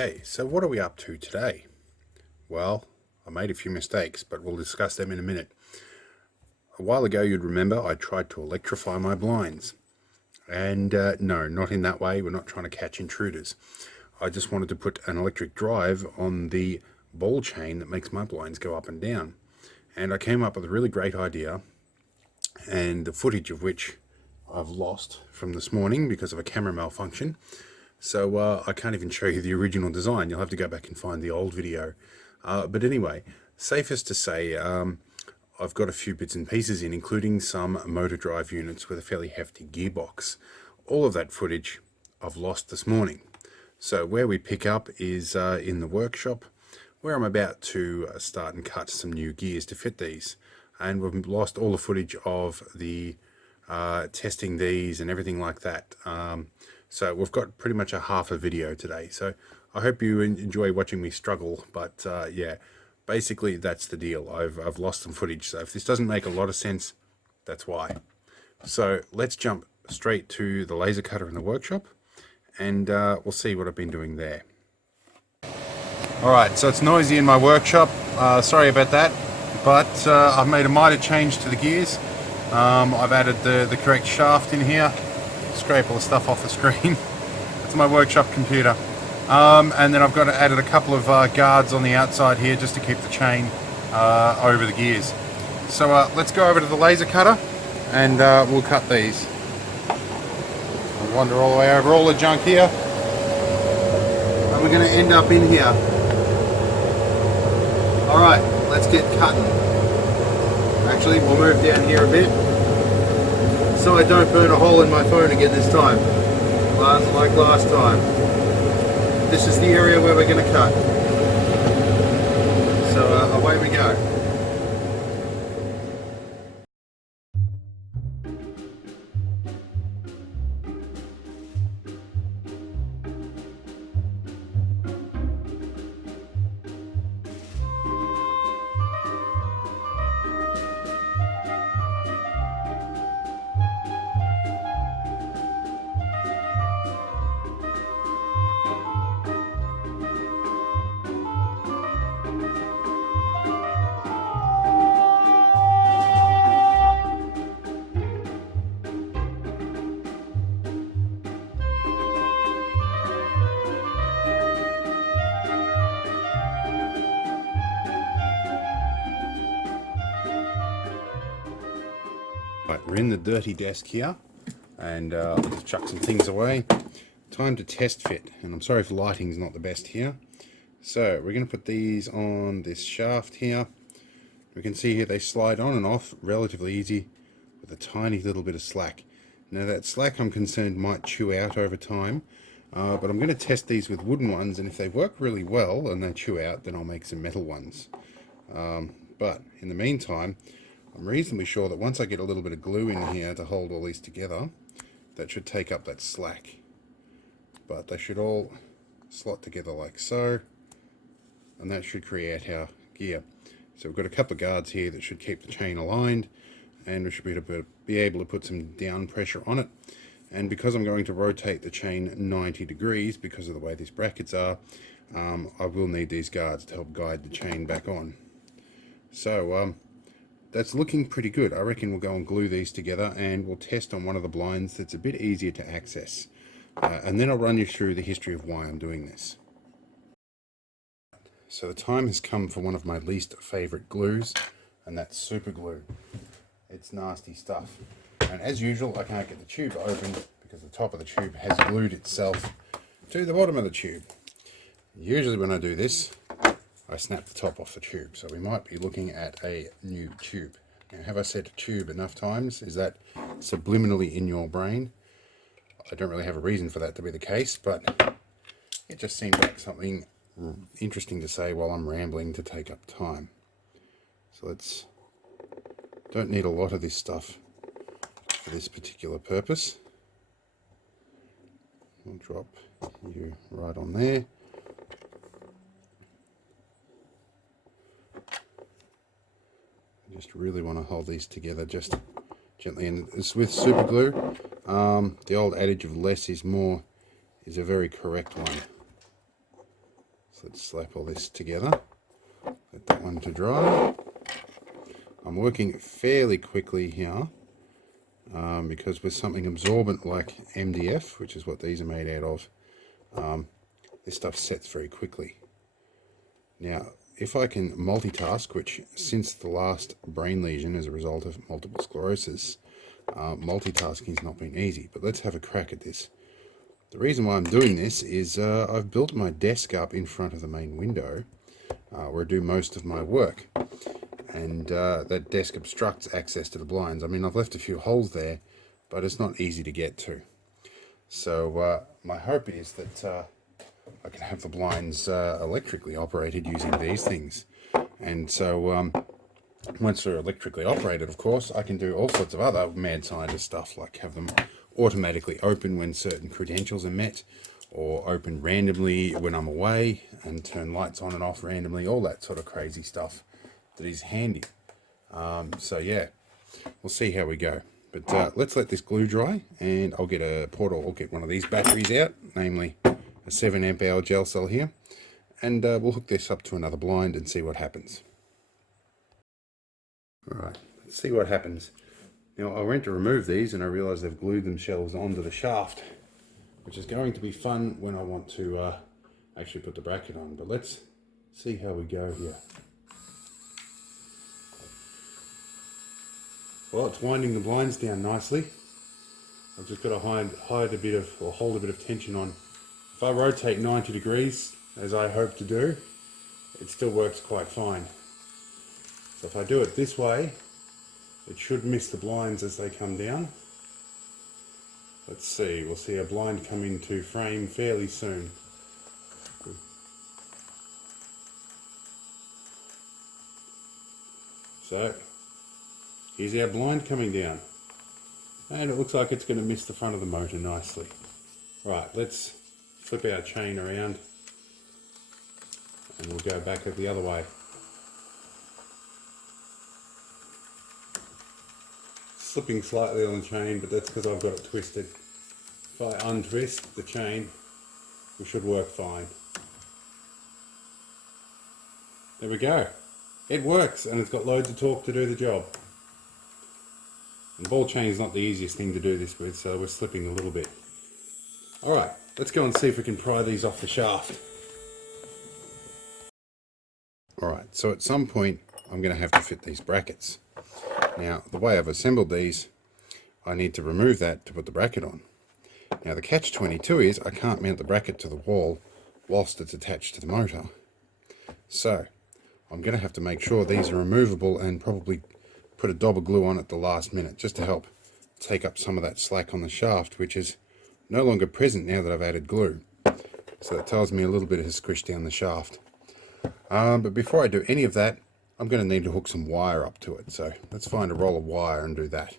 Okay, so what are we up to today? Well, I made a few mistakes, but we'll discuss them in a minute. A while ago, you'd remember I tried to electrify my blinds. And no, not in that way. We're not trying to catch intruders. I just wanted to put an electric drive on the ball chain that makes my blinds go up and down. And I came up with a really great idea, and the footage of which I've lost from this morning because of a camera malfunction. So I can't even show you the original design. You'll have to go back and find the old video. But anyway, safest to say, I've got a few bits and pieces in, including some motor drive units with a fairly hefty gearbox. All of that footage I've lost this morning. So where we pick up is in the workshop, where I'm about to start and cut some new gears to fit these. And we've lost all the footage of the testing these and everything like that. So we've got pretty much a half a video today. So I hope you enjoy watching me struggle. But yeah, basically that's the deal. I've lost some footage. So if this doesn't make a lot of sense, that's why. So let's jump straight to the laser cutter in the workshop, and we'll see what I've been doing there. All right, so it's noisy in my workshop. Sorry about that, but I've made a minor change to the gears. I've added the correct shaft in here. Scrape all the stuff off the screen. It's my workshop computer. And then I've added a couple of guards on the outside here just to keep the chain over the gears. So let's go over to the laser cutter and we'll cut these. We'll wander all the way over all the junk here. And we're going to end up in here. Alright, let's get cutting. Actually, we'll move down here a bit so I don't burn a hole in my phone again this time, like last time. This is the area where we're going to cut. So away we go. Right, we're in the dirty desk here, and I'll just chuck some things away. Time to test fit, and I'm sorry if lighting's not the best here. So we're going to put these on this shaft here. We can see here they slide on and off relatively easy with a tiny little bit of slack. Now that slack, I'm concerned, might chew out over time, but I'm going to test these with wooden ones, and if they work really well and they chew out, then I'll make some metal ones. But in the meantime, I'm reasonably sure that once I get a little bit of glue in here to hold all these together, that should take up that slack. But they should all slot together like so, and that should create our gear. So we've got a couple of guards here that should keep the chain aligned, and we should be able to put some down pressure on it. And because I'm going to rotate the chain 90 degrees because of the way these brackets are, I will need these guards to help guide the chain back on. So that's looking pretty good. I reckon we'll go and glue these together, and we'll test on one of the blinds that's a bit easier to access. And then I'll run you through the history of why I'm doing this. So the time has come for one of my least favorite glues, and that's super glue. It's nasty stuff. And as usual, I can't get the tube open because the top of the tube has glued itself to the bottom of the tube. Usually when I do this, I snap the top off the tube, so we might be looking at a new tube. Now, have I said tube enough times? Is that subliminally in your brain? I don't really have a reason for that to be the case, but it just seemed like something interesting to say while I'm rambling to take up time. So don't need a lot of this stuff for this particular purpose. I'll drop you right on there. Just really want to hold these together just gently, and it's with super glue. The old adage of less is more is a very correct one. So let's slap all this together. Let that one to dry. I'm working fairly quickly here because with something absorbent like MDF, which is what these are made out of, this stuff sets very quickly. Now, if I can multitask, which since the last brain lesion as a result of multiple sclerosis, multitasking's not been easy, but let's have a crack at this. The reason why I'm doing this is I've built my desk up in front of the main window where I do most of my work, and that desk obstructs access to the blinds. I mean, I've left a few holes there, but it's not easy to get to. So my hope is that I can have the blinds electrically operated using these things. And so once they're electrically operated, of course, I can do all sorts of other mad scientist stuff, like have them automatically open when certain credentials are met, or open randomly when I'm away, and turn lights on and off randomly, all that sort of crazy stuff that is handy. So yeah, we'll see how we go. But let's let this glue dry, and I'll get a portal. I'll get one of these batteries out, namely a 7 amp hour gel cell here, and we'll hook this up to another blind and see what happens. Alright, let's see what happens. Now, I went to remove these and I realised they've glued themselves onto the shaft, which is going to be fun when I want to actually put the bracket on. But let's see how we go here. Well, it's winding the blinds down nicely. I've just got to hold a bit of tension on. If I rotate 90 degrees, as I hope to do, it still works quite fine. So if I do it this way, it should miss the blinds as they come down. Let's see, we'll see a blind come into frame fairly soon. So, here's our blind coming down. And it looks like it's going to miss the front of the motor nicely. Right, let's flip our chain around and we'll go back the other way. Slipping slightly on the chain, but that's because I've got it twisted. If I untwist the chain, we should work fine. There we go. It works, and it's got loads of torque to do the job. And ball chain is not the easiest thing to do this with, so we're slipping a little bit. Alright, let's go and see if we can pry these off the shaft. Alright, so at some point I'm going to have to fit these brackets. Now, the way I've assembled these, I need to remove that to put the bracket on. Now, the catch-22 is I can't mount the bracket to the wall whilst it's attached to the motor. So, I'm going to have to make sure these are removable and probably put a dob of glue on at the last minute, just to help take up some of that slack on the shaft, which is no longer present now that I've added glue. So it tells me a little bit has squished down the shaft. But before I do any of that, I'm going to need to hook some wire up to it, so let's find a roll of wire and do that.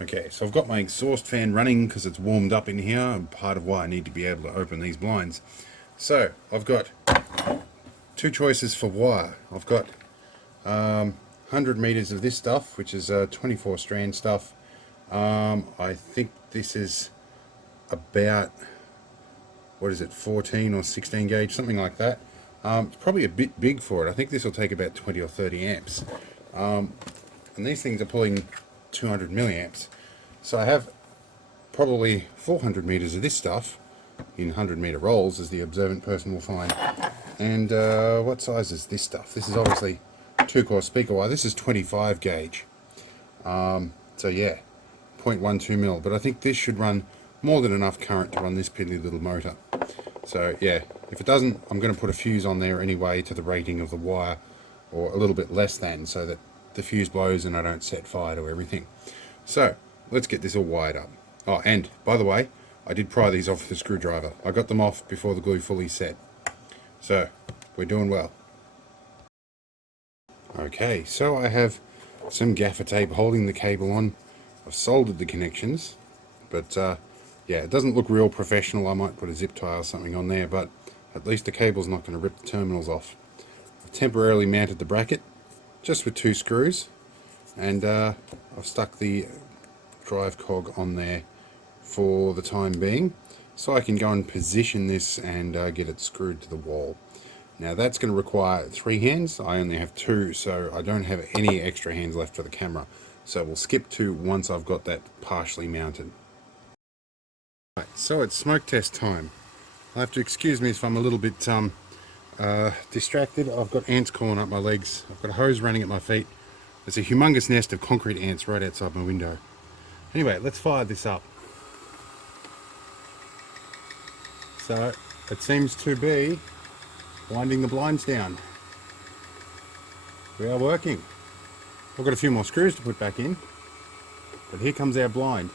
Okay, so I've got my exhaust fan running because it's warmed up in here, and part of why I need to be able to open these blinds. So, I've got two choices for wire. I've got 100 meters of this stuff, which is 24 strand stuff. I think this is about, 14 or 16 gauge, something like that. It's probably a bit big for it. I think this will take about 20 or 30 amps. And these things are pulling 200 milliamps. So I have probably 400 meters of this stuff in 100 meter rolls, as the observant person will find. And what size is this stuff? This is obviously 2-core speaker wire. This is 25 gauge. So yeah, 0.12 mil. But I think this should run more than enough current to run this piddly little motor. So yeah, if it doesn't, I'm going to put a fuse on there anyway to the rating of the wire, or a little bit less than, so that the fuse blows and I don't set fire to everything. So let's get this all wired up. Oh, and by the way, I did pry these off with a screwdriver. I got them off before the glue fully set. So we're doing well. Okay, so I have some gaffer tape holding the cable on. I've soldered the connections, but yeah, it doesn't look real professional. I might put a zip tie or something on there, but at least the cable's not going to rip the terminals off. I've temporarily mounted the bracket just with 2 screws, and I've stuck the drive cog on there for the time being. so I can go and position this and get it screwed to the wall. Now that's going to require 3 hands. I only have 2, so I don't have any extra hands left for the camera. So we'll skip to once I've got that partially mounted. Right, so it's smoke test time. I'll have to excuse me if I'm a little bit distracted. I've got ants crawling up my legs. I've got a hose running at my feet. There's a humongous nest of concrete ants right outside my window. Anyway, let's fire this up. So it seems to be winding the blinds down. We are working. I've got a few more screws to put back in, but here comes our blind.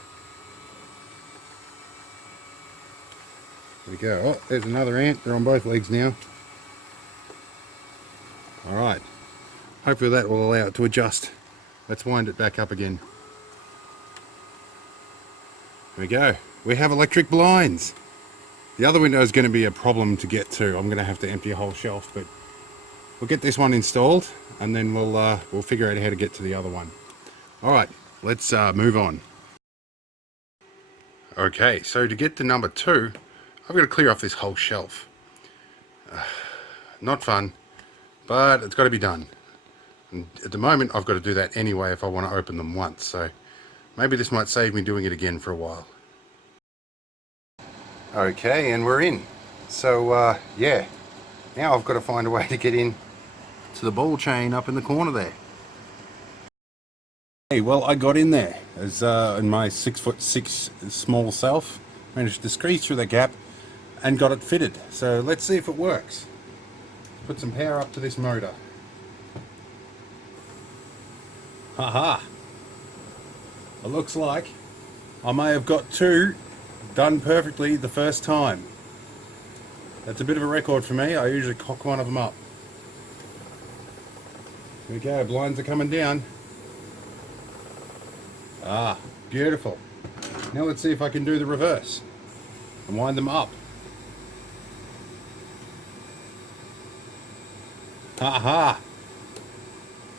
There we go. Oh, there's another ant. They're on both legs now. Alright. Hopefully that will allow it to adjust. Let's wind it back up again. There we go. We have electric blinds. The other window is going to be a problem to get to. I'm going to have to empty a whole shelf, but we'll get this one installed and then we'll figure out how to get to the other one. Alright, let's move on. Okay, so to get to number 2, I've got to clear off this whole shelf. Not fun, but it's got to be done. And at the moment I've got to do that anyway if I want to open them once, so maybe this might save me doing it again for a while. Okay, and we're in. So yeah, now I've got to find a way to get in to the ball chain up in the corner there. Hey, well, I got in there as in my 6'6" small self, managed to squeeze through the gap and got it fitted. So let's see if it works. Put some power up to this motor. Haha! It looks like I may have got 2 done perfectly the first time. That's a bit of a record for me. I usually cock one of them up. Here we go, blinds are coming down. Ah, beautiful. Now let's see if I can do the reverse and wind them up. Haha!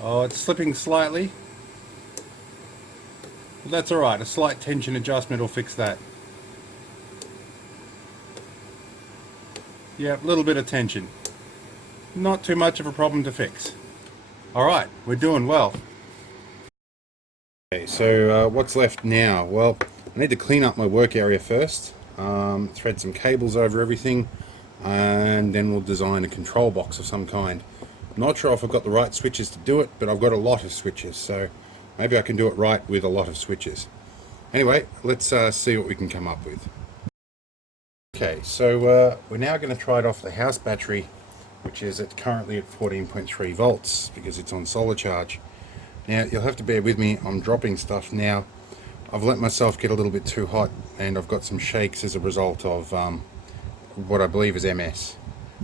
Oh, it's slipping slightly. But that's alright, a slight tension adjustment will fix that. Yeah, a little bit of tension. Not too much of a problem to fix. Alright, we're doing well. Okay, so what's left now? Well, I need to clean up my work area first, thread some cables over everything, and then we'll design a control box of some kind. I'm not sure if I've got the right switches to do it, but I've got a lot of switches, so maybe I can do it right with a lot of switches. Anyway, let's see what we can come up with. Okay, so we're now going to try it off the house battery, which is currently at 14.3 volts because it's on solar charge. Now you'll have to bear with me, I'm dropping stuff now. I've let myself get a little bit too hot and I've got some shakes as a result of what I believe is MS.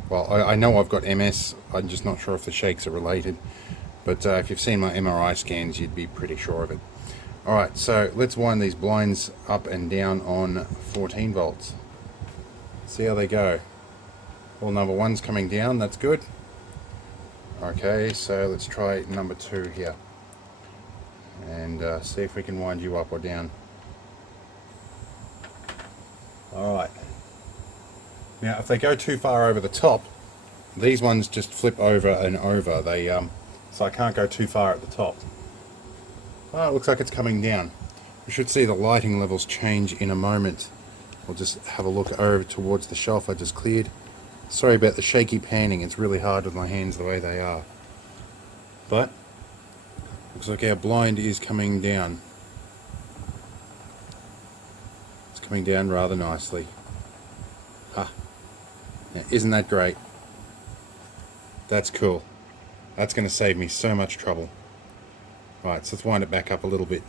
Well, I know I've got MS, I'm just not sure if the shakes are related, but if you've seen my MRI scans you'd be pretty sure of it. Alright, so let's wind these blinds up and down on 14 volts. See how they go. Well, number 1's coming down, that's good. Okay, so let's try number 2 here. And see if we can wind you up or down. Alright. Now, if they go too far over the top, these ones just flip over and over. So I can't go too far at the top. Oh, it looks like it's coming down. We should see the lighting levels change in a moment. We'll just have a look over towards the shelf I just cleared. Sorry about the shaky panning, it's really hard with my hands the way they are. But, looks like our blind is coming down. It's coming down rather nicely. Ha! Now, isn't that great? That's cool. That's going to save me so much trouble. Right, so let's wind it back up a little bit.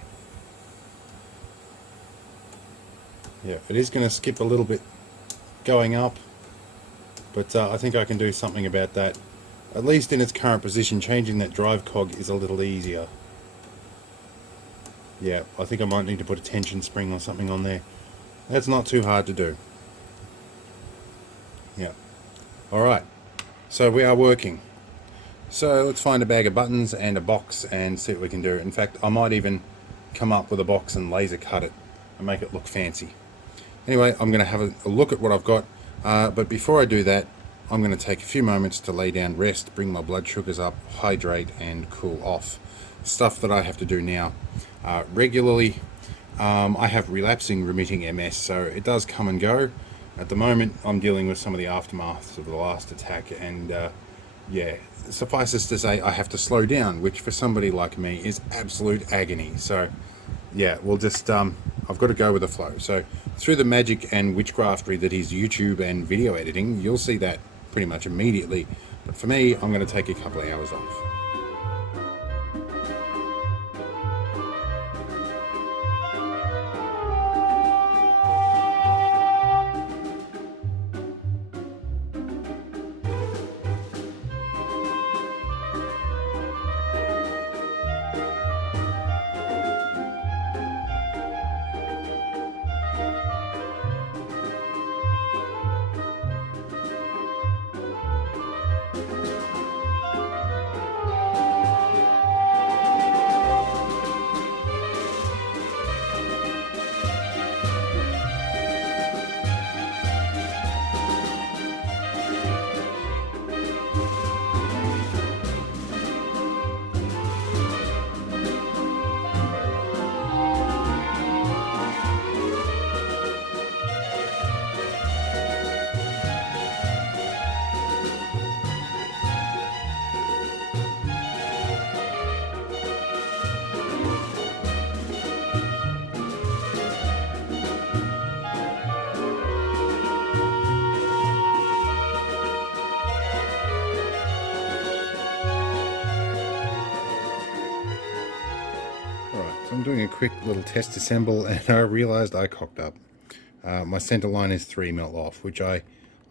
Yeah, it is going to skip a little bit going up, but I think I can do something about that. At least in its current position, changing that drive cog is a little easier. Yeah, I think I might need to put a tension spring or something on there. That's not too hard to do. Yeah. Alright, so we are working. So let's find a bag of buttons and a box and see what we can do. In fact, I might even come up with a box and laser cut it and make it look fancy. Anyway, I'm going to have a look at what I've got, but before I do that, I'm going to take a few moments to lay down, rest, bring my blood sugars up, hydrate and cool off. Stuff that I have to do now regularly. I have relapsing remitting MS, so it does come and go. At the moment I'm dealing with some of the aftermaths of the last attack, and yeah, suffices to say I have to slow down, which for somebody like me is absolute agony. So yeah, we'll just I've got to go with the flow. So through the magic and witchcraftery that is YouTube and video editing, you'll see that pretty much immediately. But for me, I'm going to take a couple of hours off. I'm doing a quick little test assemble, and I realized I cocked up. My center line is 3mm off, which I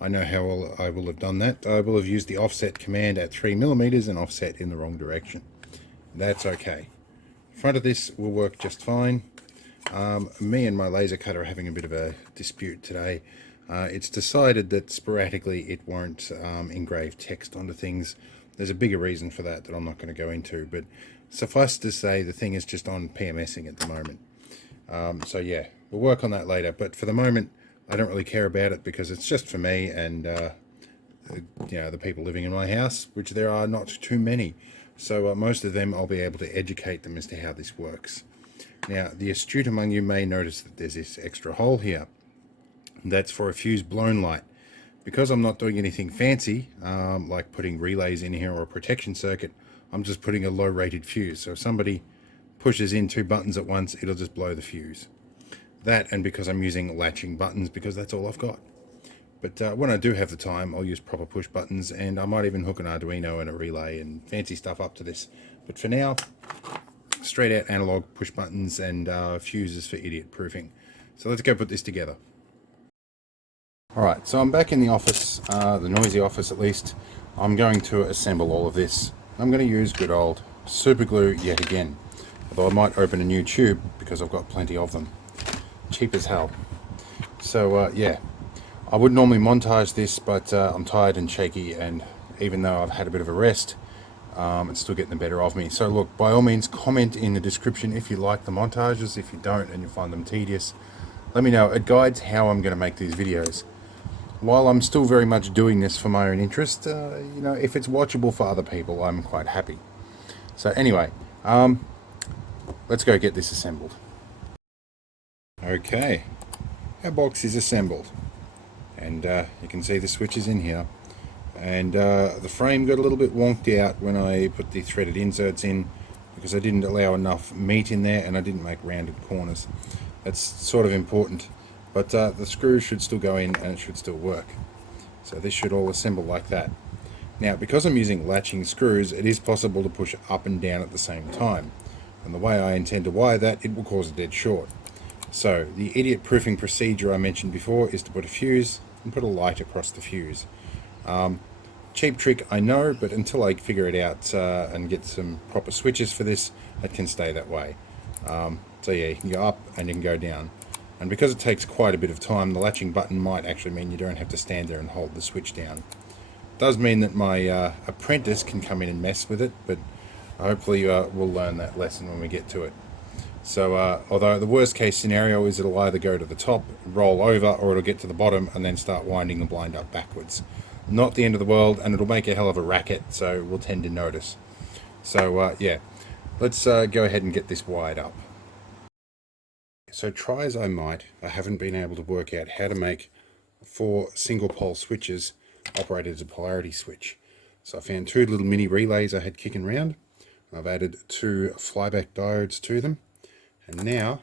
know how I will have done that. I will have used the offset command at 3mm and offset in the wrong direction. That's okay. Front of this will work just fine. Me and my laser cutter are having a bit of a dispute today. It's decided that sporadically it won't engrave text onto things. There's a bigger reason for that I'm not going to go into, but suffice to say the thing is just on PMSing at the moment. So yeah, we'll work on that later, but for the moment I don't really care about it because it's just for me and you know, the people living in my house, which there are not too many. So most of them I'll be able to educate them as to how this works. Now, the astute among you may notice that there's this extra hole here. That's for a fuse blown light. Because I'm not doing anything fancy, like putting relays in here or a protection circuit, I'm just putting a low rated fuse. So if somebody pushes in 2 buttons at once, it'll just blow the fuse. That, and because I'm using latching buttons, because that's all I've got. But when I do have the time, I'll use proper push buttons, and I might even hook an Arduino and a relay and fancy stuff up to this. But for now, straight out analog push buttons and fuses for idiot proofing. So let's go put this together. Alright, so I'm back in the office, the noisy office at least. I'm going to assemble all of this. I'm going to use good old super glue yet again, although I might open a new tube because I've got plenty of them. Cheap as hell. So yeah, I would normally montage this, but I'm tired and shaky, and even though I've had a bit of a rest, it's still getting the better of me. So look, by all means comment in the description if you like the montages. If you don't and you find them tedious, let me know. It guides how I'm going to make these videos. While I'm still very much doing this for my own interest, you know, if it's watchable for other people, I'm quite happy. So anyway, let's go get this assembled. Okay, our box is assembled, and you can see the switches in here, and the frame got a little bit wonked out when I put the threaded inserts in, because I didn't allow enough meat in there and I didn't make rounded corners. That's sort of important. But the screws should still go in and it should still work. So this should all assemble like that. Now, because I'm using latching screws, it is possible to push up and down at the same time. And the way I intend to wire that, it will cause a dead short. So the idiot proofing procedure I mentioned before is to put a fuse and put a light across the fuse. Cheap trick, I know, but until I figure it out and get some proper switches for this, it can stay that way. So yeah, you can go up and you can go down. And because it takes quite a bit of time, the latching button might actually mean you don't have to stand there and hold the switch down. It does mean that my apprentice can come in and mess with it, but hopefully we'll learn that lesson when we get to it. So although the worst case scenario is it'll either go to the top, roll over, or it'll get to the bottom and then start winding the blind up backwards. Not the end of the world, and it'll make a hell of a racket, so we'll tend to notice. So yeah, let's go ahead and get this wired up. So try as I might, I haven't been able to work out how to make 4 single pole switches operate as a polarity switch. So I found 2 little mini relays I had kicking around. I've added 2 flyback diodes to them. And now,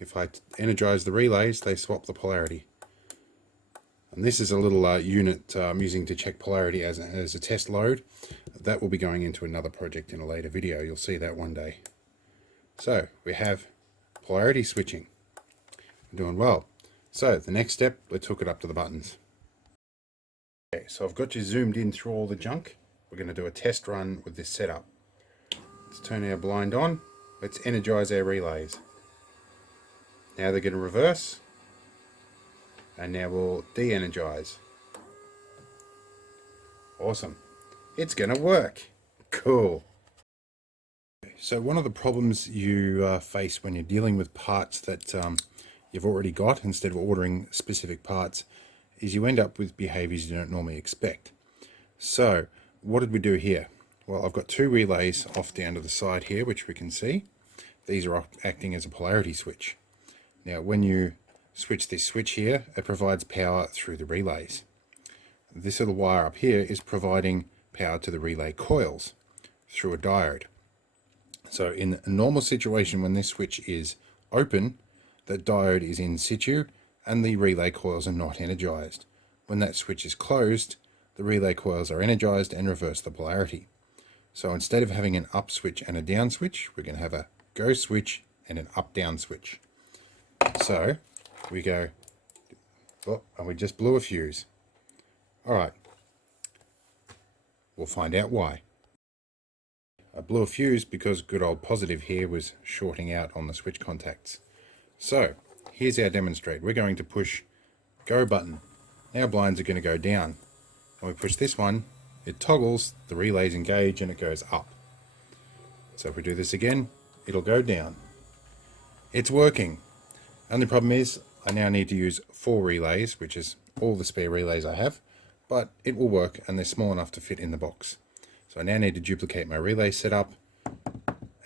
if I energize the relays, they swap the polarity. And this is a little unit I'm using to check polarity as a test load. That will be going into another project in a later video. You'll see that one day. So we have polarity switching. We're doing well. So the next step, let's hook it up to the buttons. Okay, so I've got you zoomed in through all the junk. We're going to do a test run with this setup. Let's turn our blind on. Let's energize our relays. Now they're going to reverse. And now we'll de-energize. Awesome. It's going to work. Cool. So one of the problems you face when you're dealing with parts that you've already got instead of ordering specific parts is you end up with behaviors you don't normally expect. So what did we do here? Well, I've got 2 relays off down to the side here, which we can see. These are acting as a polarity switch. Now, when you switch this switch here, it provides power through the relays. This little wire up here is providing power to the relay coils through a diode. So in a normal situation, when this switch is open, the diode is in situ and the relay coils are not energized. When that switch is closed, the relay coils are energized and reverse the polarity. So instead of having an up switch and a down switch, we're going to have a go switch and an up-down switch. So we go, oh, and we just blew a fuse. All right, we'll find out why. I blew a fuse because good old positive here was shorting out on the switch contacts. So here's our demonstrate. We're going to push go button. Our blinds are going to go down. When we push this one, it toggles, the relays engage, and it goes up. So if we do this again, it'll go down. It's working. Only problem is I now need to use 4 relays, which is all the spare relays I have, but it will work and they're small enough to fit in the box. So I now need to duplicate my relay setup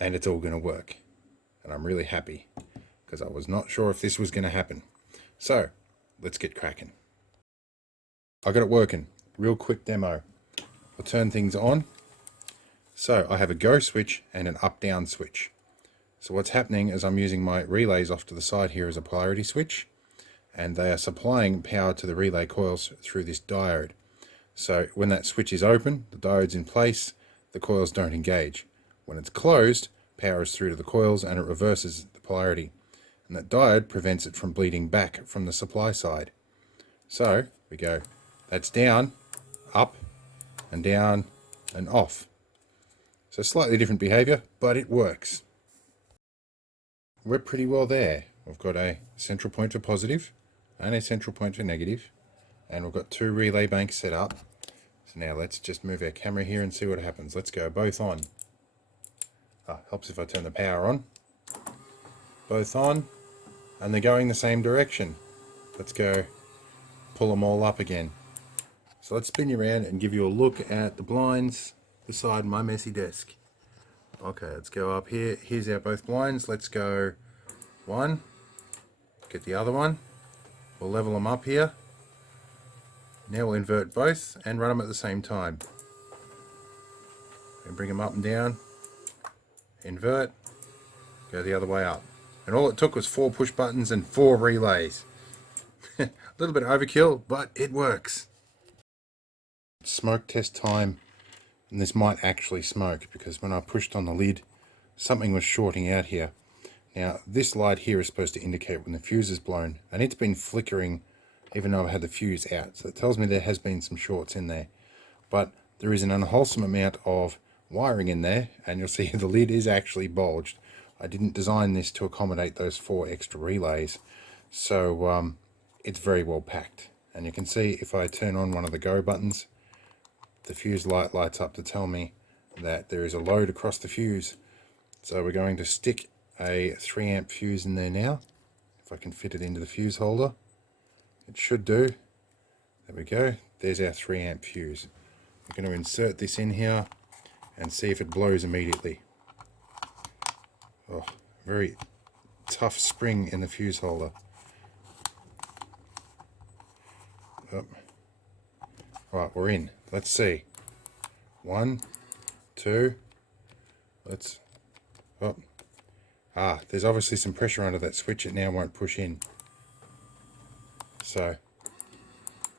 and it's all going to work. And I'm really happy because I was not sure if this was going to happen. So let's get cracking. I got it working. Real quick demo. I'll turn things on. So I have a go switch and an up-down switch. So what's happening is I'm using my relays off to the side here as a polarity switch, and they are supplying power to the relay coils through this diode. So when that switch is open, the diode's in place, the coils don't engage. When it's closed, power is through to the coils and it reverses the polarity. And that diode prevents it from bleeding back from the supply side. So we go, that's down, up, and down, and off. So slightly different behavior, but it works. We're pretty well there. We've got a central point for positive and a central point for negative, and we've got 2 relay banks set up. So now let's just move our camera here and see what happens. Let's go both on. Helps if I turn the power on. Both on, and they're going the same direction. Let's go pull them all up again. So let's spin you around and give you a look at the blinds beside my messy desk. Okay, let's go up here. Here's our both blinds. Let's go one, get the other one. We'll level them up here. Now we'll invert both and run them at the same time. And bring them up and down. Invert, go the other way up. And all it took was 4 push buttons and 4 relays. A little bit overkill, but it works. Smoke test time, and this might actually smoke because when I pushed on the lid, something was shorting out here. Now this light here is supposed to indicate when the fuse is blown, and it's been flickering even though I've had the fuse out, so it tells me there has been some shorts in there. But there is an unwholesome amount of wiring in there, and you'll see the lid is actually bulged. I didn't design this to accommodate those 4 extra relays, so it's very well packed. And you can see if I turn on one of the go buttons, the fuse light lights up to tell me that there is a load across the fuse. So we're going to stick a 3 amp fuse in there now. If I can fit it into the fuse holder, it should do. There we go. There's our 3 amp fuse. I'm going to insert this in here and see if it blows immediately. Oh, very tough spring in the fuse holder. Oh. Right, we're in. Let's see. 1, 2. Let's. Oh. Ah, there's obviously some pressure under that switch. It now won't push in. So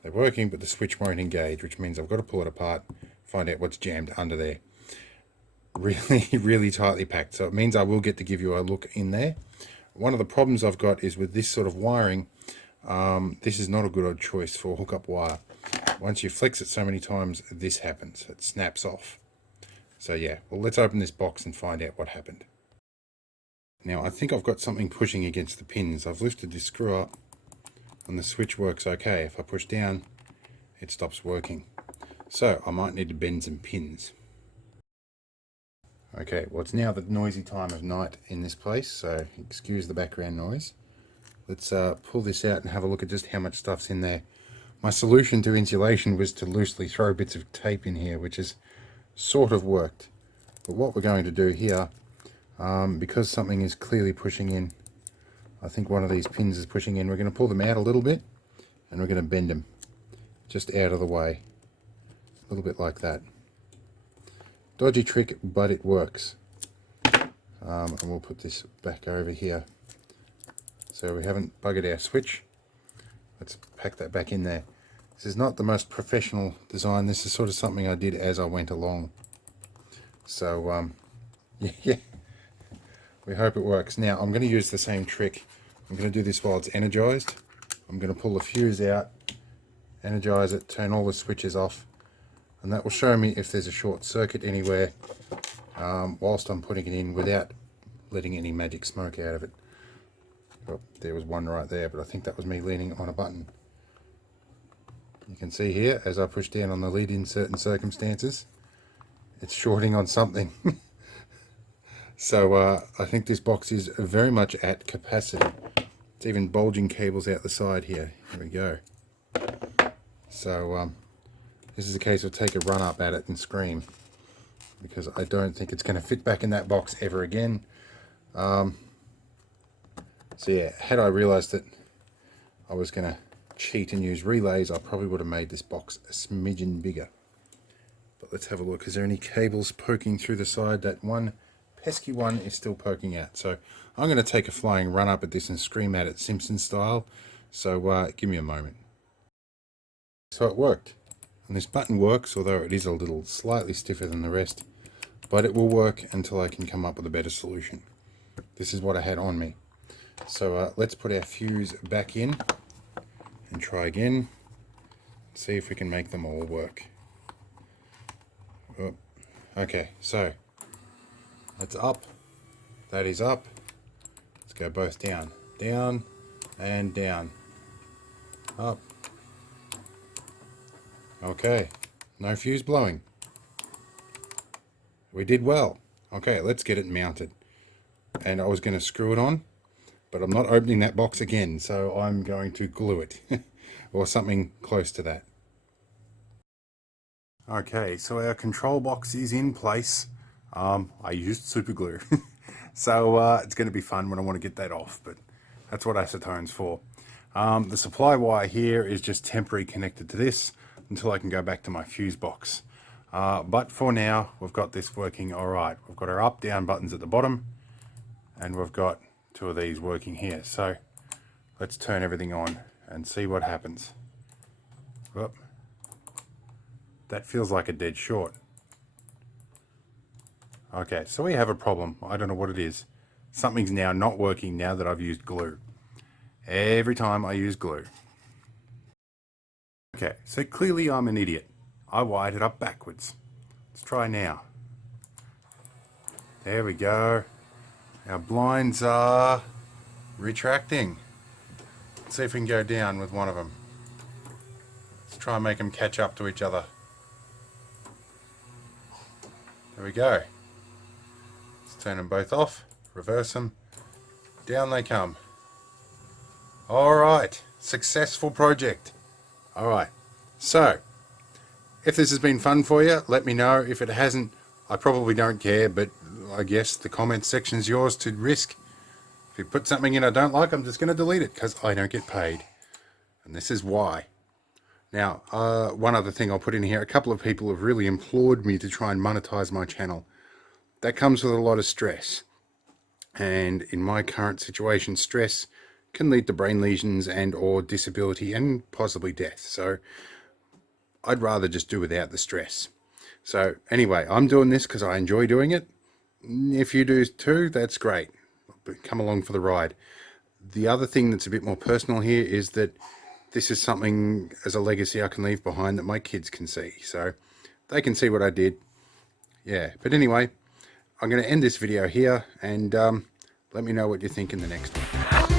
they're working, but the switch won't engage, which means I've got to pull it apart, find out what's jammed under there. Really, really tightly packed. So it means I will get to give you a look in there. One of the problems I've got is with this sort of wiring, this is not a good choice for hookup wire. Once you flex it so many times, this happens. It snaps off. So yeah, well, let's open this box and find out what happened. Now I think I've got something pushing against the pins. I've lifted this screw up and the switch works okay. If I push down, it stops working. So I might need to bend some pins. Okay, well, it's now the noisy time of night in this place, so excuse the background noise. Let's pull this out and have a look at just how much stuff's in there. My solution to insulation was to loosely throw bits of tape in here, which has sort of worked. But what we're going to do here, because something is clearly pushing in, I think one of these pins is pushing in, we're going to pull them out a little bit and we're going to bend them just out of the way. A little bit like that. Dodgy trick, but it works. And we'll put this back over here. So we haven't buggered our switch. Let's pack that back in there. This is not the most professional design. This is sort of something I did as I went along. So, yeah. We hope it works. Now, I'm going to use the same trick. I'm going to do this while it's energized. I'm going to pull the fuse out, energize it, turn all the switches off, and that will show me if there's a short circuit anywhere whilst I'm putting it in without letting any magic smoke out of it. Oh, there was one right there, but I think that was me leaning on a button. You can see here, as I push down on the lid in certain circumstances, it's shorting on something. So I think this box is very much at capacity. It's even bulging cables out the side here. Here we go. So this is a case of take a run up at it and scream, because I don't think it's going to fit back in that box ever again. So yeah, had I realized that I was going to cheat and use relays, I probably would have made this box a smidgen bigger. But let's have a look. Is there any cables poking through the side? That one pesky one is still poking out. So I'm going to take a flying run up at this and scream at it Simpson style. So give me a moment. So it worked. And this button works, although it is a little slightly stiffer than the rest. But it will work until I can come up with a better solution. This is what I had on me. So let's put our fuse back in and try again. See if we can make them all work. Oh, okay, so that's up. That is up. Let's go both down. Down and down. Up. Okay, no fuse blowing. We did well. Okay, let's get it mounted. And I was going to screw it on, but I'm not opening that box again, so I'm going to glue it or something close to that. Okay, so our control box is in place. I used super glue, so it's going to be fun when I want to get that off, but that's what acetone's for. The supply wire here is just temporary connected to this until I can go back to my fuse box. But for now, we've got this working all right. We've got our up, down buttons at the bottom, and we've got two of these working here. So let's turn everything on and see what happens. Whoop. That feels like a dead short. Okay, so we have a problem. I don't know what it is. Something's now not working now that I've used glue. Every time I use glue. Okay, so clearly I'm an idiot. I wired it up backwards. Let's try now. There we go. Our blinds are retracting. Let's see if we can go down with one of them. Let's try and make them catch up to each other. There we go. Let's turn them both off, reverse them, Down they come. All right, successful project. All right, so if this has been fun for you, let me know. If it hasn't, I probably don't care, but I guess the comments section's yours to risk. If you put something in I don't like, I'm just going to delete it because I don't get paid. And this is why. Now, one other thing I'll put in here. A couple of people have really implored me to try and monetize my channel. That comes with a lot of stress. And in my current situation, stress can lead to brain lesions and or disability and possibly death. So I'd rather just do without the stress. So anyway, I'm doing this because I enjoy doing it. If you do too, that's great. Come along for the ride. The other thing that's a bit more personal here is that this is something as a legacy I can leave behind that my kids can see. So they can see what I did. Yeah, but anyway, I'm going to end this video here and let me know what you think in the next one.